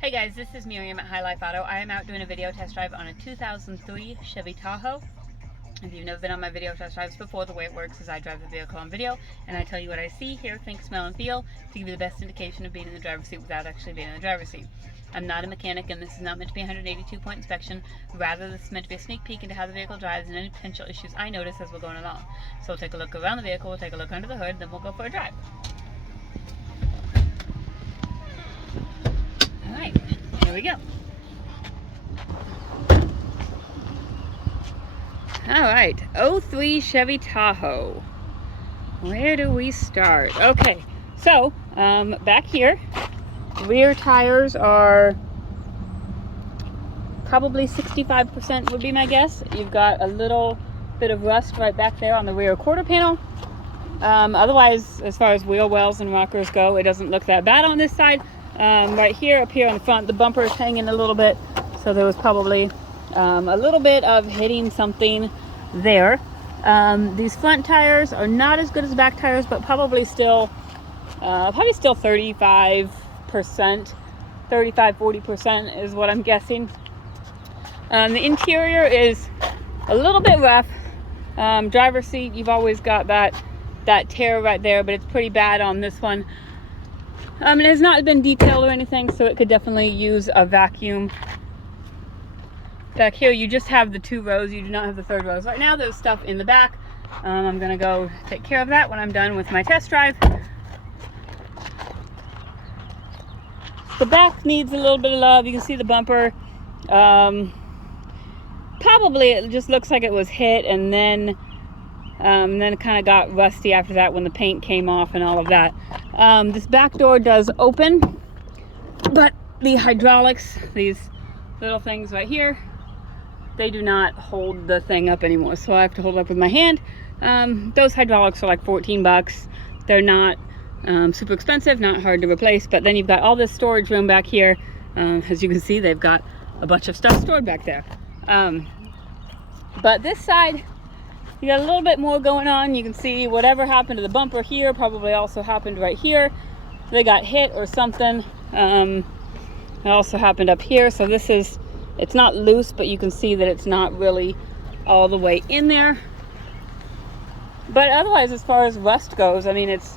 Hey guys, this is Miriam at High Life Auto. I am out doing a video test drive on a 2003 Chevy Tahoe. If you've never been on my video test drives before, the way it works is I drive the vehicle on video and I tell you what I see, hear, think, smell, and feel to give you the best indication of being in the driver's seat without actually being in the driver's seat. I'm not a mechanic and this is not meant to be a 182-point inspection. Rather, this is meant to be a sneak peek into how the vehicle drives and any potential issues I notice as we're going along. So we'll take a look around the vehicle, we'll take a look under the hood, then we'll go for a drive. Alright, here we go. Alright, 03 Chevy Tahoe. Where do we start? Okay, so back here, rear tires are probably 65% would be my guess. You've got a little bit of rust right back there on the rear quarter panel. Otherwise, as far as wheel wells and rockers go, it doesn't look that bad on this side. Right here, up here on the front, the bumper is hanging a little bit, so there was probably a little bit of hitting something there. These front tires are not as good as back tires, but probably still 35%, 35-40% is what I'm guessing. The interior is a little bit rough. Driver's seat, you've always got that tear right there, but it's pretty bad on this one. It has not been detailed or anything, so it could definitely use a vacuum. Back here, you just have the 2 rows. You do not have the 3rd rows. Right now, there's stuff in the back. I'm going to go take care of that when I'm done with my test drive. The back needs a little bit of love. You can see the bumper. Probably it just looks like it was hit and then it kind of got rusty after that when the paint came off and all of that. This back door does open, but the hydraulics, these little things right here, they do not hold the thing up anymore, so I have to hold it up with my hand. Those hydraulics are like 14 bucks. They're not super expensive, not hard to replace, but then you've got all this storage room back here. As you can see, they've got a bunch of stuff stored back there. But this side, you got a little bit more going on. You can see whatever happened to the bumper here probably also happened right here. They got hit or something. It also happened up here. So this is, it's not loose, but you can see that it's not really all the way in there. But otherwise, as far as rust goes, I mean, it's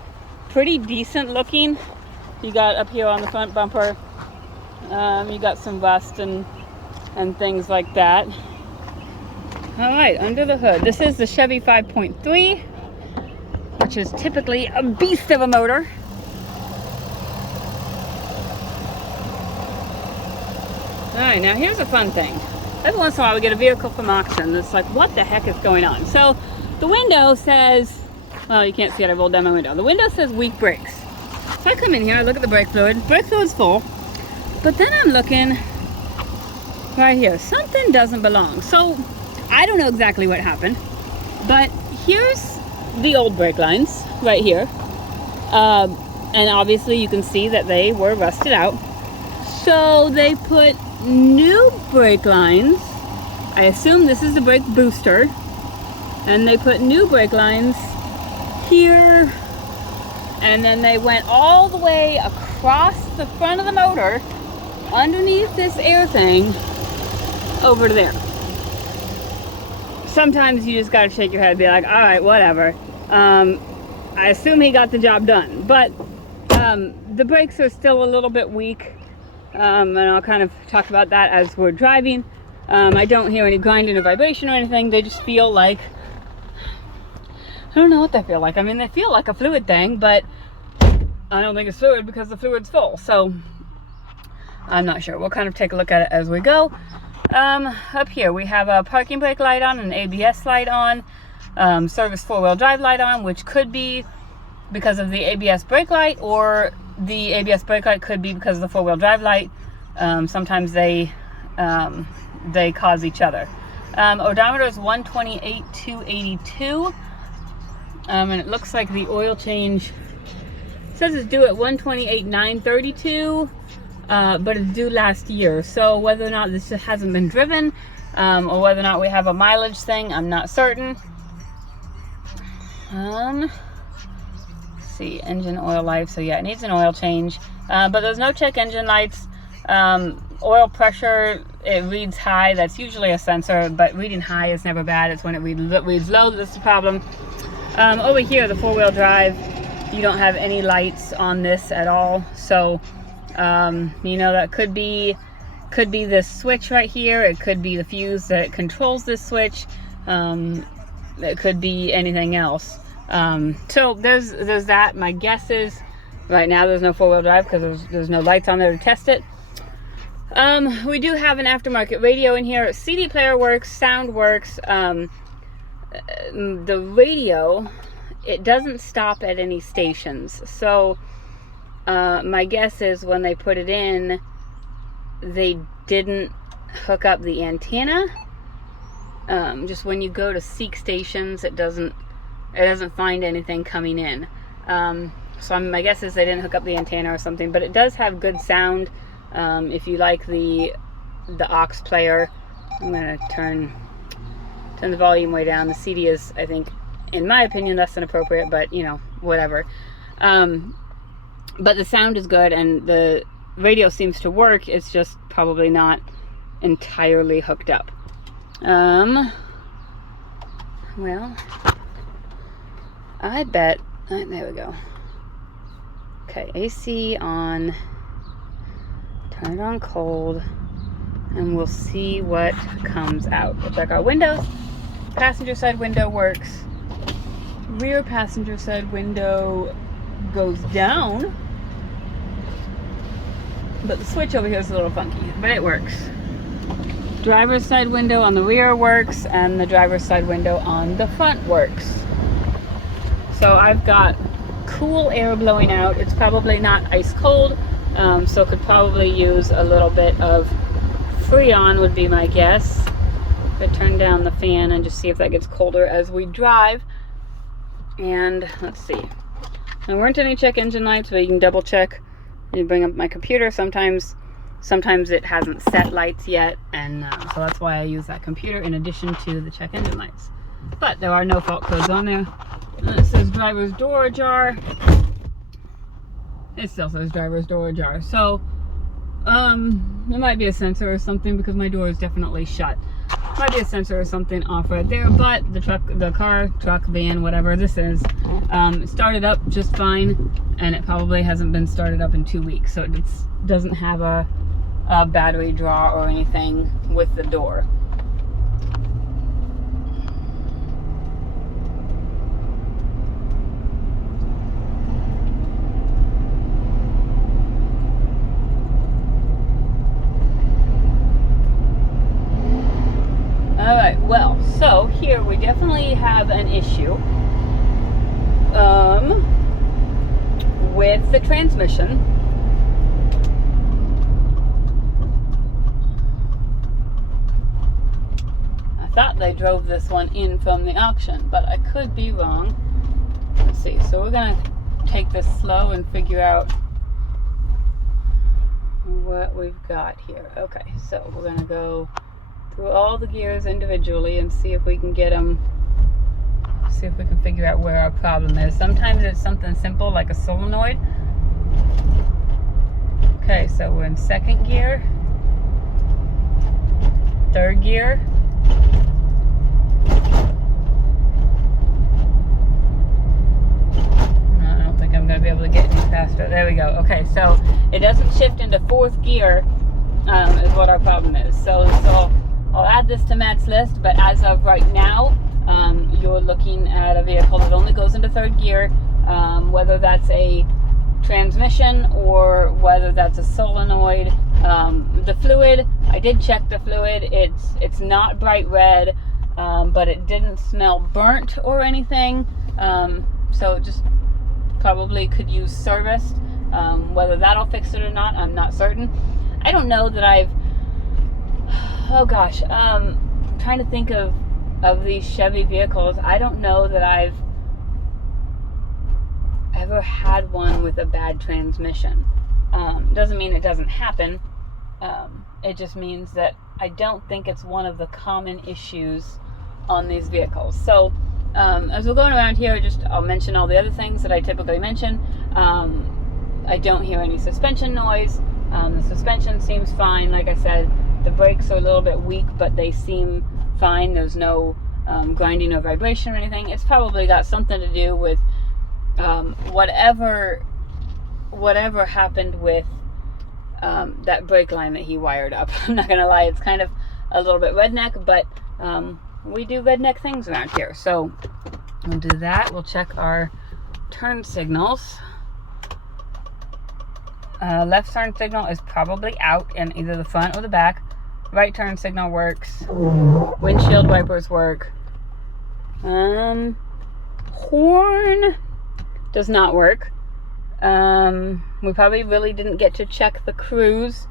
pretty decent looking. You got up here on the front bumper, you got some rust and things like that. All right, under the hood. This is the Chevy 5.3, which is typically a beast of a motor. All right, now here's a fun thing. Every once in a while we get a vehicle from auction that's like, what the heck is going on? So the window says, well, you can't see it, I rolled down my window. The window says weak brakes. So I come in here, I look at the brake fluid. Brake fluid's full, but then I'm looking right here. Something doesn't belong. So I don't know exactly what happened, but here's the old brake lines right here. And obviously you can see that they were rusted out. So they put new brake lines. I assume this is the brake booster. And they put new brake lines here. And then they went all the way across the front of the motor, underneath this air thing, over to there. Sometimes you just gotta shake your head and be like, all right, whatever. I assume he got the job done, but the brakes are still a little bit weak, and I'll kind of talk about that as we're driving. I don't hear any grinding or vibration or anything. They just feel like, I don't know what they feel like. I mean, they feel like a fluid thing, but I don't think it's fluid because the fluid's full, so I'm not sure. We'll kind of take a look at it as we go. Up here we have a parking brake light on, an ABS light on, service 4-wheel drive light on, which could be because of the ABS brake light, or the ABS brake light could be because of the 4-wheel drive light. Sometimes they cause each other. Odometer is 128,282, and it looks like the oil change says it's due at 128,932. But it's due last year, so whether or not this hasn't been driven, or whether or not we have a mileage thing, I'm not certain. Let's see, engine oil life, so yeah, it needs an oil change, but there's no check engine lights. Oil pressure, it reads high. That's usually a sensor, but reading high is never bad. It's when it reads low that's the problem. Over here, the four-wheel drive, you don't have any lights on this at all. So, you know, that could be this switch right here. It could be the fuse that controls this switch. It could be anything else. So there's that. My guess is right now there's no four-wheel drive because there's no lights on there to test it. We do have an aftermarket radio in here. CD player works, sound works. The radio, it doesn't stop at any stations. So my guess is when they put it in, they didn't hook up the antenna. Just when you go to seek stations, it doesn't find anything coming in. So my guess is they didn't hook up the antenna or something, but it does have good sound. If you like the aux player, I'm gonna turn the volume way down. The CD is, I think, in my opinion, less than appropriate, but you know, whatever. But the sound is good and the radio seems to work. It's just probably not entirely hooked up. Well, I bet, there we go. Okay, AC on, turn it on cold, and we'll see what comes out. We'll check our windows. Passenger side window works. Rear passenger side window goes down, but the switch over here is a little funky, but it works. Driver's side window on the rear works, and the driver's side window on the front works. So I've got cool air blowing out. It's probably not ice cold, so could probably use a little bit of Freon would be my guess. I turn down the fan and just see if that gets colder as we drive. And let's see. There weren't any check engine lights, but you can double check. You bring up my computer. Sometimes it hasn't set lights yet, and so that's why I use that computer in addition to the check engine lights. But there are no fault codes on there. And it says driver's door ajar. It still says driver's door ajar. So it might be a sensor or something because my door is definitely shut. Might be a sensor or something off right there, but the truck, van, whatever this is, it started up just fine, and it probably hasn't been started up in 2 weeks, so it doesn't have a battery draw or anything with the door. Alright, well, so here we definitely have an issue with the transmission. I thought they drove this one in from the auction, but I could be wrong. Let's see, so we're gonna take this slow and figure out what we've got here. Okay, so we're gonna go through all the gears individually and see if we can get them, see if we can figure out where our problem is. Sometimes it's something simple like a solenoid. Okay, so we're in second gear, third gear, I don't think I'm going to be able to get any faster. There we go. Okay, so it doesn't shift into fourth gear is what our problem is. So I'll add this to Matt's list, but as of right now, you're looking at a vehicle that only goes into third gear, whether that's a transmission or whether that's a solenoid. The fluid, I did check the fluid. It's not bright red, but it didn't smell burnt or anything. So it just probably could use serviced. Whether that'll fix it or not, I'm not certain. I don't know that I've, oh gosh, I'm trying to think of these Chevy vehicles. I don't know that I've ever had one with a bad transmission. Doesn't mean it doesn't happen. It just means that I don't think it's one of the common issues on these vehicles. So as we're going around here, I'll mention all the other things that I typically mention. I don't hear any suspension noise. The suspension seems fine. Like I said, the brakes are a little bit weak, but they seem fine. There's no grinding or vibration or anything. It's probably got something to do with whatever happened with that brake line that he wired up. I'm not gonna lie, it's kind of a little bit redneck, but we do redneck things around here. So we'll do that. We'll check our turn signals. Left turn signal is probably out in either the front or the back. Right turn signal works. Windshield wipers work. Horn does not work. We probably really didn't get to check the cruise.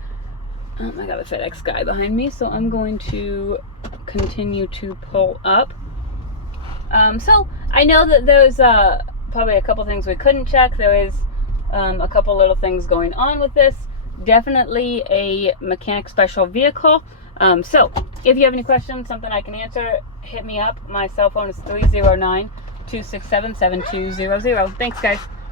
I got a FedEx guy behind me, so I'm going to continue to pull up. So I know that there's probably a couple things we couldn't check. There is a couple little things going on with this. Definitely a mechanic special vehicle. So if you have any questions, something I can answer, hit me up. My cell phone is 309-267-7200. Thanks, guys.